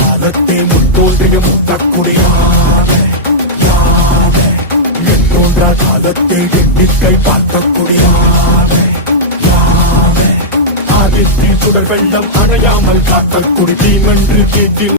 காலத்தே முன் தோன்றிய முத்தக்குடியாக எண்ணோன்ற காலத்தை எண்ணிக்கை பார்க்கக்கூடியாக ஆதித்ய சுடர் வெள்ளம் அணையாமல் காத்தக்குடி தீமென்று கேட்டில்